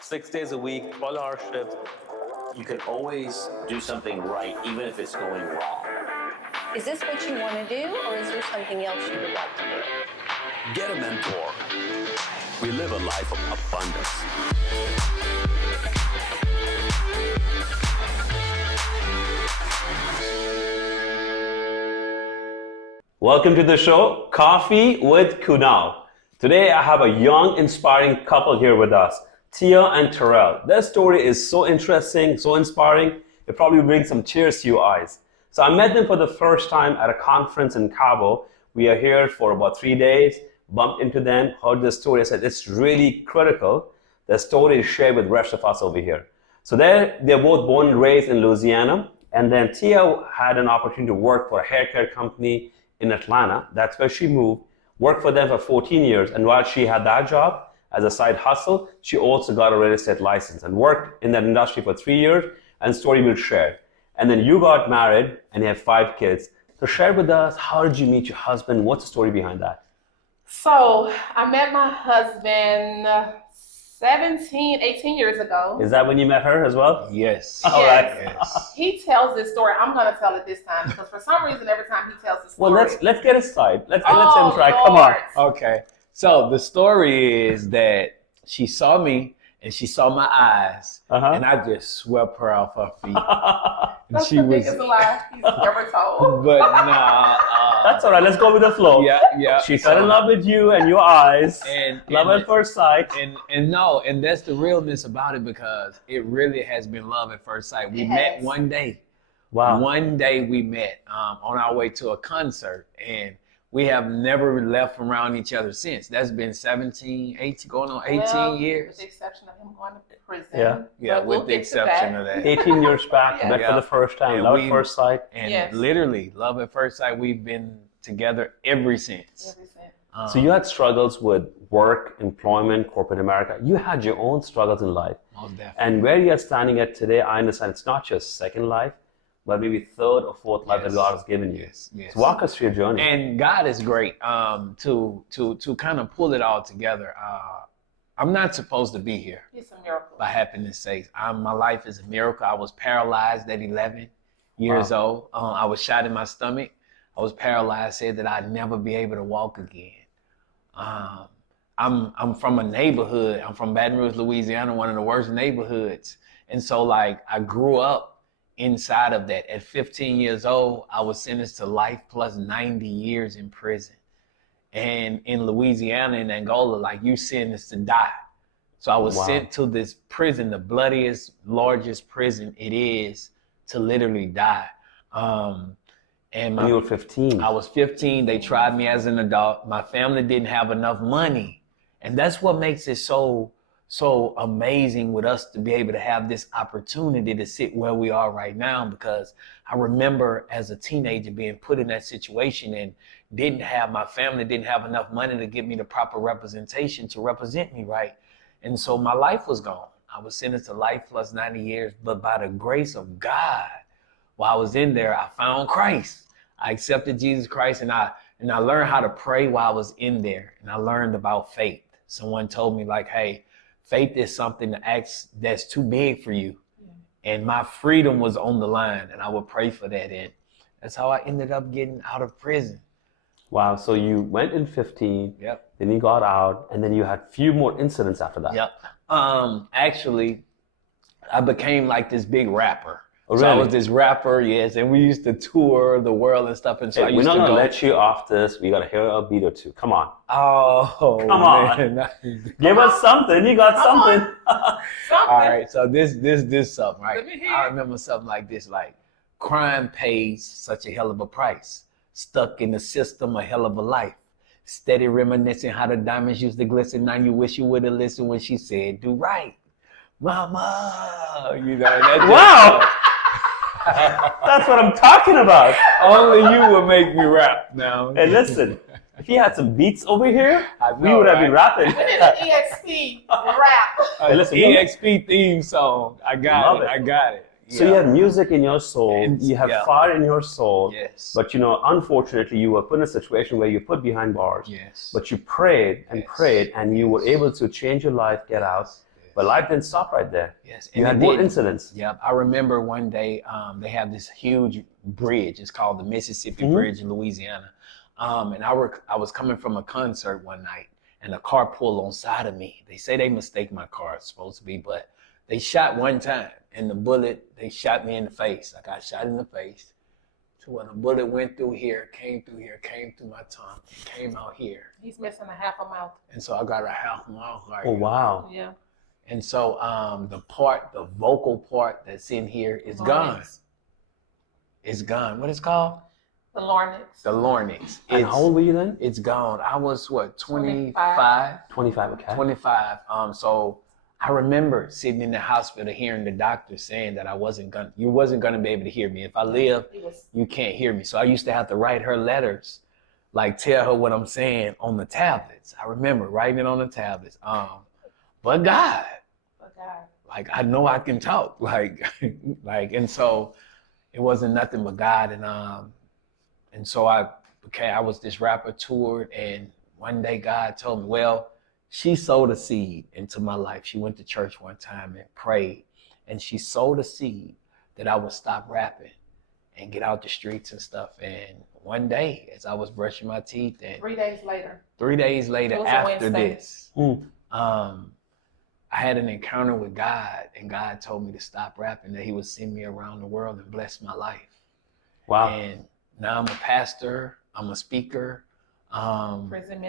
6 days a week, 12-hour shifts. You can always do something right, even if it's going wrong. Is this what you want to do, or is there something else you would like to do? Get a mentor. We live a life of abundance. Welcome to the show, Coffee with Kunal. Today I have a young, inspiring couple here with us, Tia and Trell. Their story is so interesting, so inspiring, it probably brings some tears to your eyes. So I met them for the first time at a conference in Cabo. We are here for about 3 days, bumped into them, heard the story. I said, it's really critical. The story is shared with the rest of us over here. So they're both born and raised in Louisiana. And then Tia had an opportunity to work for a hair care company in Atlanta. That's where she moved, worked for them for 14 years. And while she had that job as a side hustle, she also got a real estate license and worked in that industry for 3 years, and story will share. And then you got married and you have 5 kids. So share with us, how did you meet your husband? What's the story behind that? So I met my husband 18 years ago. Is that when you met her as well? Yes. All right. Yes. He tells this story. I'm going to tell it this time because for some reason, every time he tells the story. Well, let's get it started. Let's him Oh, try. Come on. Lord. Okay. So the story is that she saw me and she saw my eyes, and I just swept her off her feet. And That's the biggest lie he's ever told. But nah. That's all right. Let's go with the flow. Yeah. She fell in love with you and your eyes. And Love at first sight. And that's the realness about it, because it really has been love at first sight. We met one day. Wow. One day we met on our way to a concert, and we have never left around each other since. That's been 18, going on 18 years. With the exception of him going to prison. Yeah, But we'll with the get to exception of that. 18 years back, met for the first time, And love at first sight. And Yes. literally, love at first sight, we've been together ever since. Ever since. So you had struggles with work, employment, corporate America. You had your own struggles in life. Most definitely. And where you're standing at today, I understand it's not your second life, but maybe third or fourth life that God has given you. Yes. So walk us through your journey. And God is great to kind of pull it all together. I'm not supposed to be here, It's a miracle. by happening's sake. My life is a miracle. I was paralyzed at 11 years old. I was shot in my stomach. I was paralyzed, said that I'd never be able to walk again. I'm from a neighborhood. I'm from Baton Rouge, Louisiana, one of the worst neighborhoods. And so like I grew up inside of that. At 15 years old, I was sentenced to life plus 90 years in prison. And in Louisiana, in Angola, like you sentenced to die. So I was sent to this prison, the bloodiest, largest prison it is to literally die. And you were 15. I was 15. They tried me as an adult. My family didn't have enough money. And that's what makes it so amazing with us to be able to have this opportunity to sit where we are right now, because I remember as a teenager being put in that situation and my family didn't have enough money to give me the proper representation to represent me right. And so my life was gone. I was sentenced to life plus 90 years, but by the grace of God, while I was in there, I found Christ. I accepted Jesus Christ, and I learned how to pray while I was in there, and I learned about faith. Someone told me like, hey, faith is something to ask that's too big for you. And my freedom was on the line, and I would pray for that. And that's how I ended up getting out of prison. Wow. So you went in 15, Yep. then you got out, and then you had a few more incidents after that. Yep. Actually, I became like this big rapper. Oh, So I really? was this rapper, yes, and we used to tour the world and stuff. And so I Hey, used we're not to going to go. let you off this. We got to hear a beat or two. Come on. Oh, Come on. man. Give us something. You got Come on. something. Something. All right, so this something, right? Let me hear I it. remember something like this, like crime pays such a hell of a price. Stuck in the system, a hell of a life. Steady reminiscing how the diamonds used to glisten. Now you wish you would have listened when she said, do right. Mama, you know, that just- Wow. That's what I'm talking about. Only you would make me rap now. Hey, listen. If he had some beats over here, I we know, would have been right? rapping. We did an EXP rap. Hey, listen, we- EXP theme song. I got Love it. it. I got it. So you have music in your soul, And- you have yeah. fire in your soul, Yes. but unfortunately you were put in a situation where you put behind bars. Yes. But you prayed and Yes. prayed and you were able to change your life, get out. But life didn't stop right there. Yes. You And had it more didn't. incidents. Yep. I remember one day they have this huge bridge. It's called the Mississippi Mhm. Bridge in Louisiana. And I was coming from a concert one night, and a car pulled on side of me. They say they mistake my car. It's supposed to be, but they shot one time, and the bullet, they shot me in the face. I got shot in the face. So when the bullet went through here, came through my tongue, and came out here. He's missing a half a mouth. And so I got a half mouth right Oh, here. wow. Yeah. And so the vocal part that's in here is gone. Larynx. It's gone. What is it called? The larynx. The larynx. And how old were you then? It's gone. I was what, 25? 25, okay. 25. So I remember sitting in the hospital hearing the doctor saying that you wasn't gonna be able to hear me. If I live, you can't hear me. So I used to have to write her letters, like tell her what I'm saying on the tablets. I remember writing it on the tablets. But God, like I know I can talk, like, and so it wasn't nothing but God, and so I was this rapper, toured, and one day God told me, well, she sowed a seed into my life. She went to church one time and prayed, and she sowed a seed that I would stop rapping and get out the streets and stuff. And one day, as I was brushing my teeth, and 3 days later. 3 days later It was a after Wednesday. this, I had an encounter with God, and God told me to stop rapping, that he would send me around the world and bless my life. Wow. And now I'm a pastor, I'm a speaker, Prison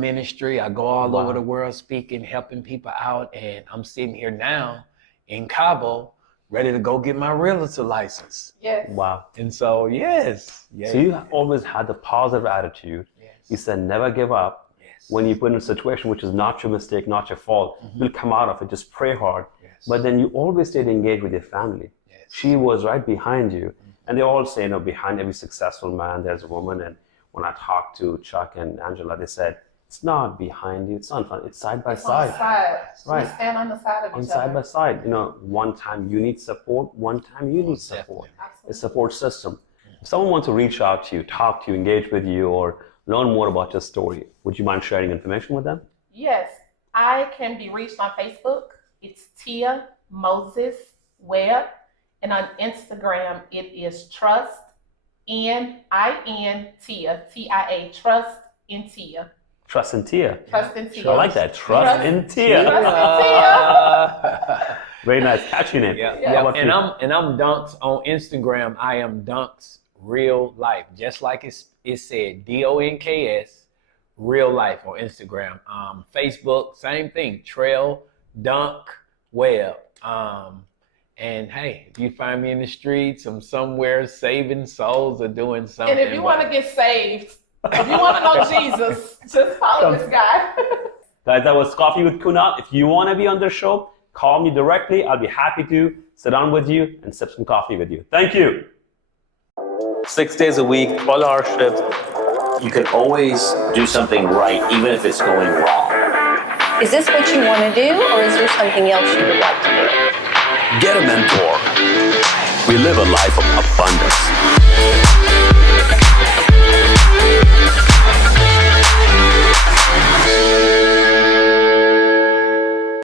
ministry. I go all Wow. over the world speaking, helping people out, and I'm sitting here now in Cabo, ready to go get my realtor license. Yes. Wow. And so, yes. So you always had the positive attitude. Yes. You said never give up. Yes. When you put in a situation which is not your mistake, not your fault, you'll come out of it. Just pray hard. Yes. But then you always stayed engaged with your family. Yes. She was right behind you. And they all say, behind every successful man, there's a woman. And when I talked to Chuck and Angela, they said, it's not behind you. It's not fun. It's side by On the side. side. Right. We stand on the side of On each side other. by side. One time you need support, one time you need Most support. definitely. A support system. If someone wants to reach out to you, talk to you, engage with you, or learn more about your story, would you mind sharing information with them? Yes, I can be reached on Facebook. It's Tia Moses Webb. And on Instagram, it is Trust N-I-N Tia, T-I-A, Trust in Tia. Trust in Tia. Trust in Tia. I like that. Trust in Tia. Trust in Tia. Very nice. Catchy name. Yeah. How about And you? I'm Dunks on Instagram. I am Dunks Real Life, just like it said, DONKS Real Life on Instagram. Facebook, same thing. Trell, Dunk, Webb. And hey, if you find me in the streets, I'm somewhere saving souls or doing something. And if you want to get saved, if you want to know Jesus, just follow this guy. Guys, that was Coffee with Kunal. If you want to be on the show, call me directly. I'll be happy to sit down with you and sip some coffee with you. Thank you. 6 days a week, 12 hardships. You can always do something right, even if it's going wrong. Is this what you want to do, or is there something else you would like to do? Get a mentor. We live a life of abundance.